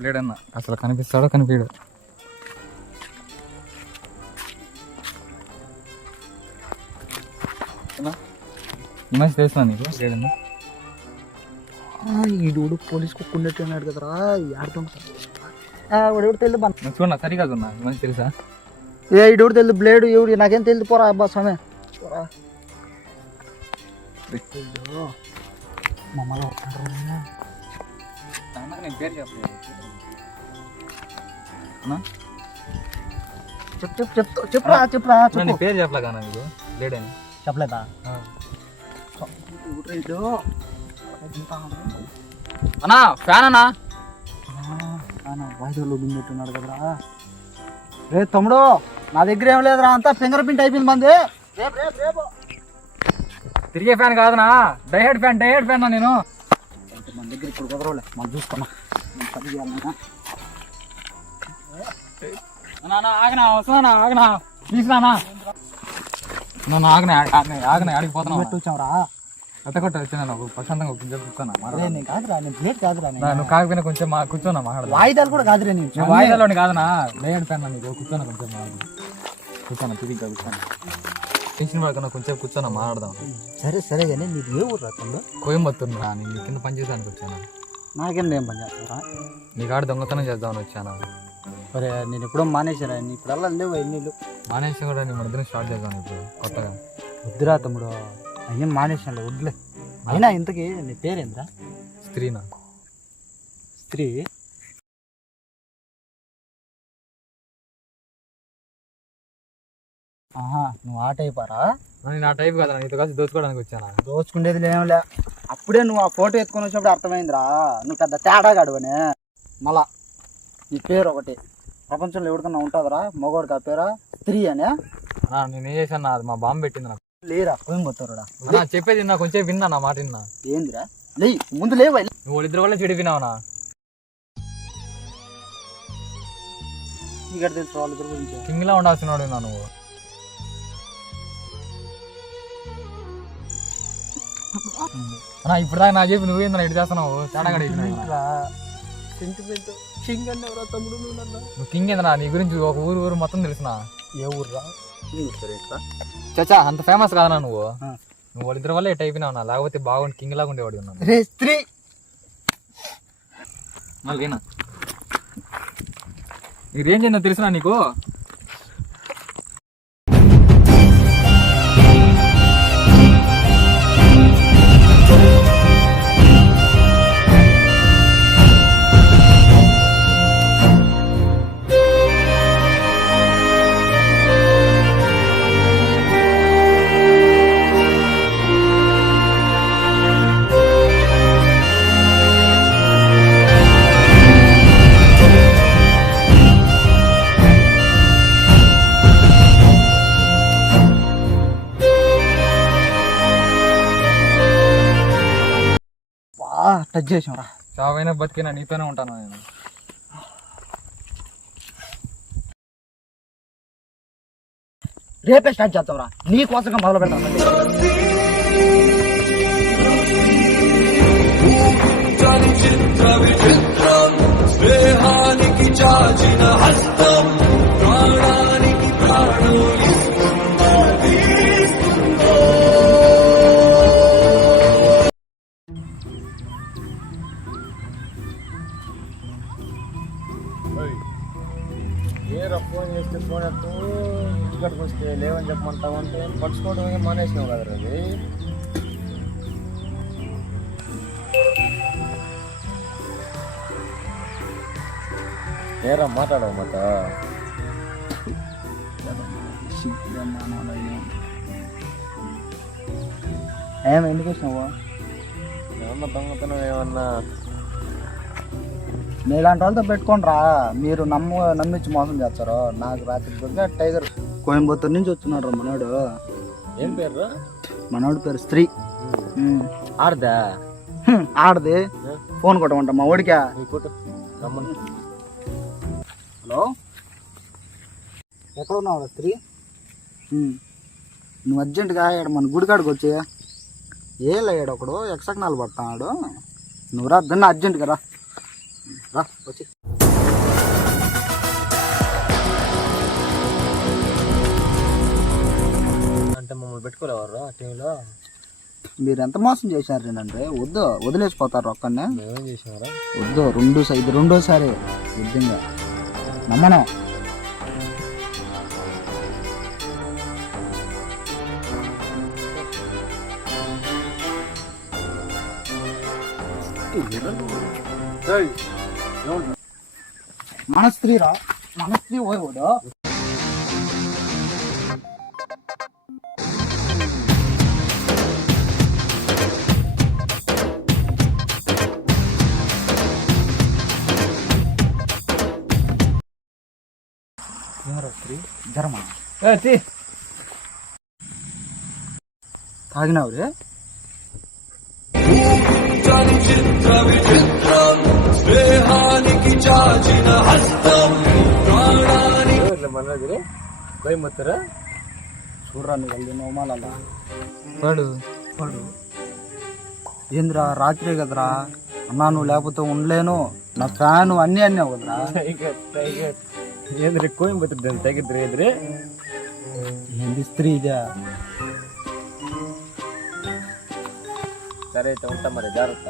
Blade అన్న అసలు కనిపిస్తాడో కనిపించడు. ఈ మనిషి తెలుస్తున్నా నీకు బ్లేడ్ అన్న? ఈడు పోలీస్ కుక్కుండేట్టు అన్నాడు కదరా, ఆడుతుంటాడు తెలియదు. చూడన్నా సరిగా ఉన్నా ఈ మనిషి తెలుసా? ఈడు తెలియదు బ్లేడు ఎవడు నాకేం తెలియదు. పోరా అబ్బా స్వామి పోరా. మమ్మల్ని నేను పేరు చెప్పలేదు. చెప్పురా నీ పేరు చెప్పలే కానీ నీకు బ్లేడ్ అని చెప్పలేదా? అన్నా ఫ్యాన్ అన్నా వాయిదాలు పెట్టున్నాడు కదరా. రే తమ్ముడు నా దగ్గర ఏం లేదురా, అంతా ఫింగర్ ప్రింట్ అయిపోయింది మంది. తిరిగే ఫ్యాన్ కాదనా, డైహెడ్ ఫ్యాన్ నేను. మన దగ్గర ఇప్పుడు కుదరలే, మనం చూసుకున్నా పని చేయాలన్నా. ఆగనా వస్తున్నా ఆగనా ప్లీజ్ నానా, నన్ను ఆగనే ఆడిపోతున్నా. వచ్చావురా కొత్త వచ్చినా నాకు ప్రశాంతంగా కూర్చున్నా. నేను కాదురా, నేను ప్లేట్ కాదురా. నువ్వు కాకపోయినా కొంచెం కూర్చోన్నా మాట్లాడ. వాయిదాలు కూడా కాదురా, నేను వాయిదాలోని కాదనా, డైహెడ్ ఫ్యాన్ నీకు. కూర్చోన్నా కొంచెం కూర్చోన్నా తిరిగి కూర్చోన్నా. టెన్షన్ పడకుండా కొంచెం కూర్చోన్నా మాట్లాడదాం. సరే కానీ నీకు ఏ ఊరు రాకుండా? కోయంబత్తూరు రా, నేను కింద పని చేసానికి వచ్చాను. నాకేం ఏం పని చేస్తారా? నీ కాడ దొంగతనం చేద్దామని వచ్చాను. సరే నేను ఎప్పుడో మానేసారా, ఇప్పుడల్లా లేవు ఎన్నీళ్ళు మానేసి కూడా నీ మధ్యన స్టార్ట్ చేద్దాం ఇప్పుడు కొత్తగా. వద్దురా తమ్ముడు, అయ్యేం మానేసాను వద్దులే. అయినా ఇంతకీ నీ పేరేంద్రా? స్త్రీనా? స్త్రీ? నువ్వు ఆ టైపారా? నేను ఆ టైప్ కదా, నీతో కలిసి దోచుకోవడానికి వచ్చాను. దోచుకునేది ఏమిలే, అప్పుడే నువ్వు ఆ ఫోటో ఎత్తుకొని వచ్చినప్పుడు అర్థమైందిరా నువ్వు పెద్ద తేడాగాడువనే. మళ్ళా నీ పేరు ఒకటి ప్రపంచంలో ఎవరికన్నా ఉంటుందిరా మగవాడికి ఆ పేరా స్త్రీ అనే? నేనేం చేశాను, అది మా బాంబు పెట్టింది నాకు. లేరా కోయంబత్తూరుడా? చెప్పేది నా కొంచెం విన్నా, నా మాట విన్నా. ఏందిరా లే ముందు లేవా? నువ్వు వాళ్ళిద్దరు వల్ల చెడిపోయినావునా? ఇక్కడ తెలుసు వాళ్ళిద్దరు గురించి. కింగ్లా ఉండాల్సినాడు నా నువ్వు. ఇప్పుడు దాకా నా చెప్పి నువ్వేందా ఇటు చేస్తున్నావు? సెంటిమెంట్ కింగ్ అన్నవరా తమ్ముడు నువ్వు కింగ్ ఏందన్నా? నీ గురించి ఒక ఊరు మొత్తం తెలుసునా? ఏ ఊర్రా? చచ్చా అంత ఫేమస్ కాదనా నువ్వు? నువ్వు వాళ్ళిద్దరి వల్ల ఎట్ అయిపోయినావునా, లేకపోతే బాగుండి కింగ్ లాగా ఉండేవాడు ఉన్నాను. స్త్రీ మళ్ళీనా నీ రేంజ్ ఏందో తెలుసునా నీకు? టచ్ చేసాంరా. చావైనా బతికినా నీతోనే ఉంటాను నేను. రేపే స్టార్ట్ చేస్తాంరా, నీ కోసంగా మొదలు పెడతాను. స్నేహానికి చాచిన హస్తం ప్రాణానికి ప్రాణం ఫోన్ చేస్తే ఫోన్ ఎత్తు, ఇక్కడికి వస్తే లేవని చెప్పమంటావు అంటే పడుచుకోవడం ఏం మానేసినావు కదా అది. ఏరా మాట్లాడవు మాట ఎందుకు వచ్చినావు? ఏమన్నా దొంగతనం ఏమన్నా? నీలాంటి వాళ్ళతో పెట్టుకోండి రా, మీరు నమ్మించి మోసం చేస్తారు. నాకు రాత్రి దొరికిన టైగర్ కోయంబత్తూరు నుంచి వస్తున్నాడు రా మనోడు. ఏం పేరు? మనోడి పేరు స్త్రీ. ఆడదా? ఆడది. ఫోన్ కొట్టమంట మా ఓడికా. హలో ఎక్కడ ఉన్నావు స్త్రీ? నువ్వు అర్జెంటుగా మన గుడికాడికి వచ్చి ఏ లేడు ఒకడు ఎక్సక్నాలు పడుతున్నాడు. నువ్వు రా దన్న అర్జెంట్గా రా వచ్చి. అంటే మమ్మల్ని పెట్టుకోలేవారు ఆ టీంలో? మీరు ఎంత మోసం చేశారు అంటే వదిలేసిపోతారు ఒక్కనే. మేమేం చేసినారా? ఇది రెండోసారి యుద్ధంగా నమ్మను. మన స్త్రీ పోయేవాడు. స్త్రీ ధర్మ తాగినావు రే. కోయంబత్తూరా? చూడరా నీ వెళ్ళి నోమాలలా వాడు ఏందిరా రాత్రే కదరా అన్నా, నువ్వు లేకపోతే ఉండలేను, నా ఫ్యాను అన్నీ కదరా. ఏంద్రీ కోయంబత్తూరు దాన్ని తగ్గిద్దరు ఏంద్రీ? ఏంది స్త్రీ ఇదే? సరే అయితే ఉంటా మరి, జాగ్రత్త.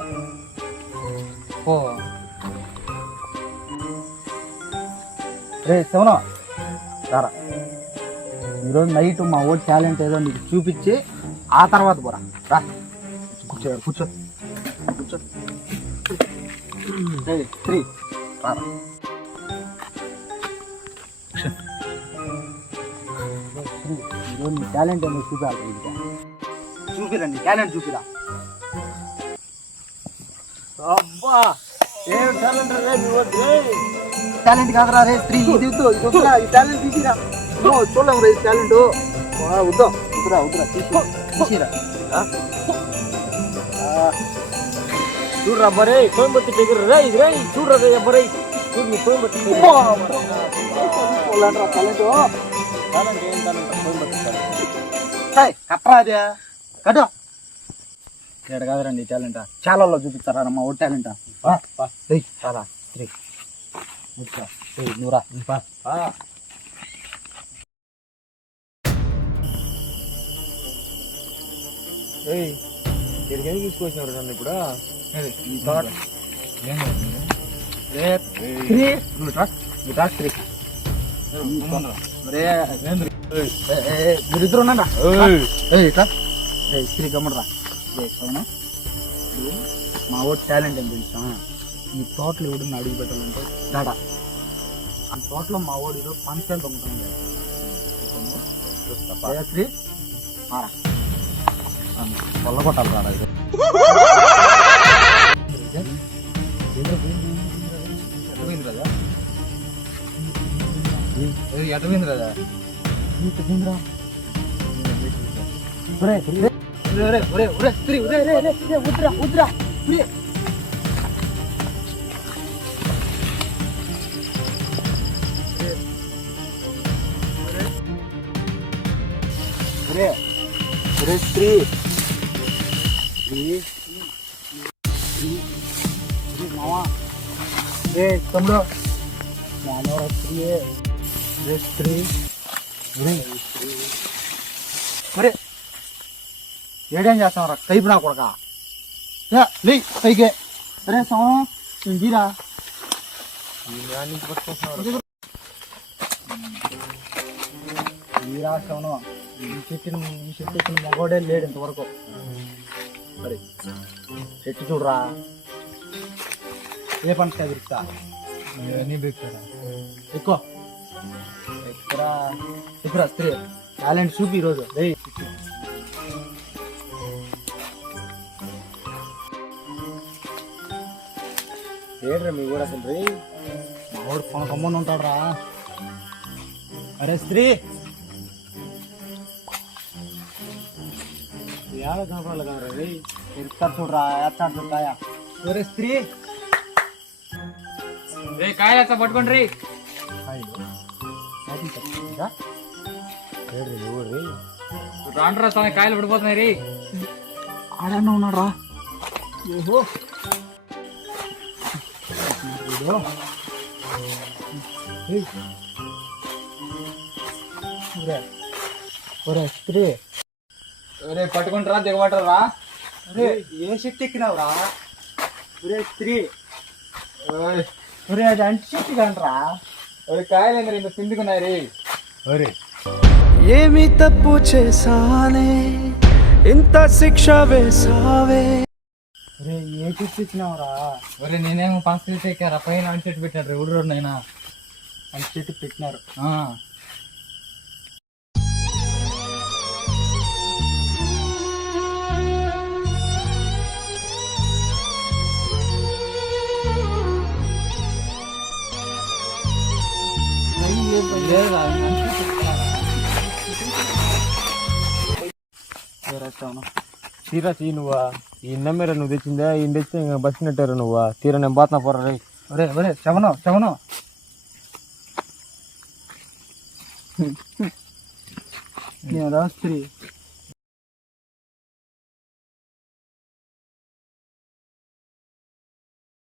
ఓ రే శివనా రారా, ఈరోజు నైట్ మా ఓడి టాలెంట్ ఏదో నీకు చూపించి ఆ తర్వాత పోరా. రా కూర్చో. స్త్రీ రారా. ఈరోజు నీ టాలెంట్ ఏదో చూపిరా, నీ టాలెంట్ చూపిరా. అబ్బా ఏం టాలెంట్ రే మీ వద్దు. టాలెంట్ కాదురా రే స్త్రీ, ఇది వద్దురా, ఈ టాలెంట్ తీసిరా. చూడలేము రే టాలెంట్. వద్దురా తీసిరా. చూడరా బరే కోయంబత్తూరు దగ్గర రే ఇది రే, చూడరా రే బరే, చూడు నీ కోయంబత్తూరు టాలెంట్. ఏం టాలెంట్ కోయంబత్తూరు? కట్టరా అదే కట్టు. ఇక్కడ కాదురండి ఈ టాలెంట్, చాలా చూపిస్తారా మా ఓ టాలెంట్. చాలా స్త్రీ నువ్వురా. ఎక్కడికి తీసుకొచ్చినారు నన్ను ఇప్పుడు? మీరిద్దరు ఉన్నారా? స్త్రీ గమ్మడరా. మా ఓ టాలెంట్ ఏం తెలుసా? ఈ తోటలు ఎవడన్నా అడుగు పెట్టాలంటే దాడా, ఆ తోటలో మా ఓడి పంచాలు దొంగతాను. స్త్రీ కొల్లగొట్టాలి రాడా ఇది. ఎటపోయింది కదా స్త్రీ ఉద్రా. స్త్రీ మావా రే తమ్ముడు, మానవరా స్త్రీ మరి ఏడేం చేస్తావరా? కైపు నా కొడక లే పైకే. అరే సోమా ఇంటిరా ఈ రాష్ట్రంలో చెట్టు మగోడే లేడు ఇంతవరకు. మరి చెట్టు చూడరా, ఏ పంట ఎగురుతా ఎక్కువ స్త్రీ టాలెంట్ చూపి ఈరోజు. ఏడ్రా మీ కూడా అసలు రే, మా వాడు కొనకమ్మని ఉంటాడు రా. అరే స్త్రీ ఏడ కనపడాలి కదా రే, ఎత్తాడు చూడరా, ఎత్తాడు చూడకాయ. ఒరే స్త్రీ కాయలు పట్టుకోండి రీ. నువ్వు రే రాండ్రా స్వామి, కాయలు పడిపోతున్నాయి రీ. ఆడన్నా ఉన్నారా? ఏహో ఒరే స్త్రీ, ఒరే పట్టుకుంటారా దిగబట్టరా? ఒరే ఏ చెట్టు ఎక్కినావురా? ఒరే స్త్రీ, ఓయ్ ఒరే అది అంటి చెట్టు కానరా? ఒరే కాయలు ఇంత పిందుకున్నాయి రే. ఒరే ఏమి తప్పు చేశానే ఇంత శిక్ష వేసావే. ఒరే ఏ చెట్టు ఎక్కినావురా? ఒరే నేనేమో ఫస్ట్ చెట్టు ఎక్కారా, పైన అంటి చెట్టు పెట్టారు రే ఊరు నైనా. అంటి చెట్టు పెట్టినారు. లేదా తీరా తీ నువ్వా ఈ నమ్మేరా నువ్వు తెచ్చిందా ఈ తెచ్చి ఇంకా బస్సు నెట్టారు నువ్వా తీరా నేను బాత్న పోరా రే. ఒరే ఒరే శవనం నేను స్త్రీ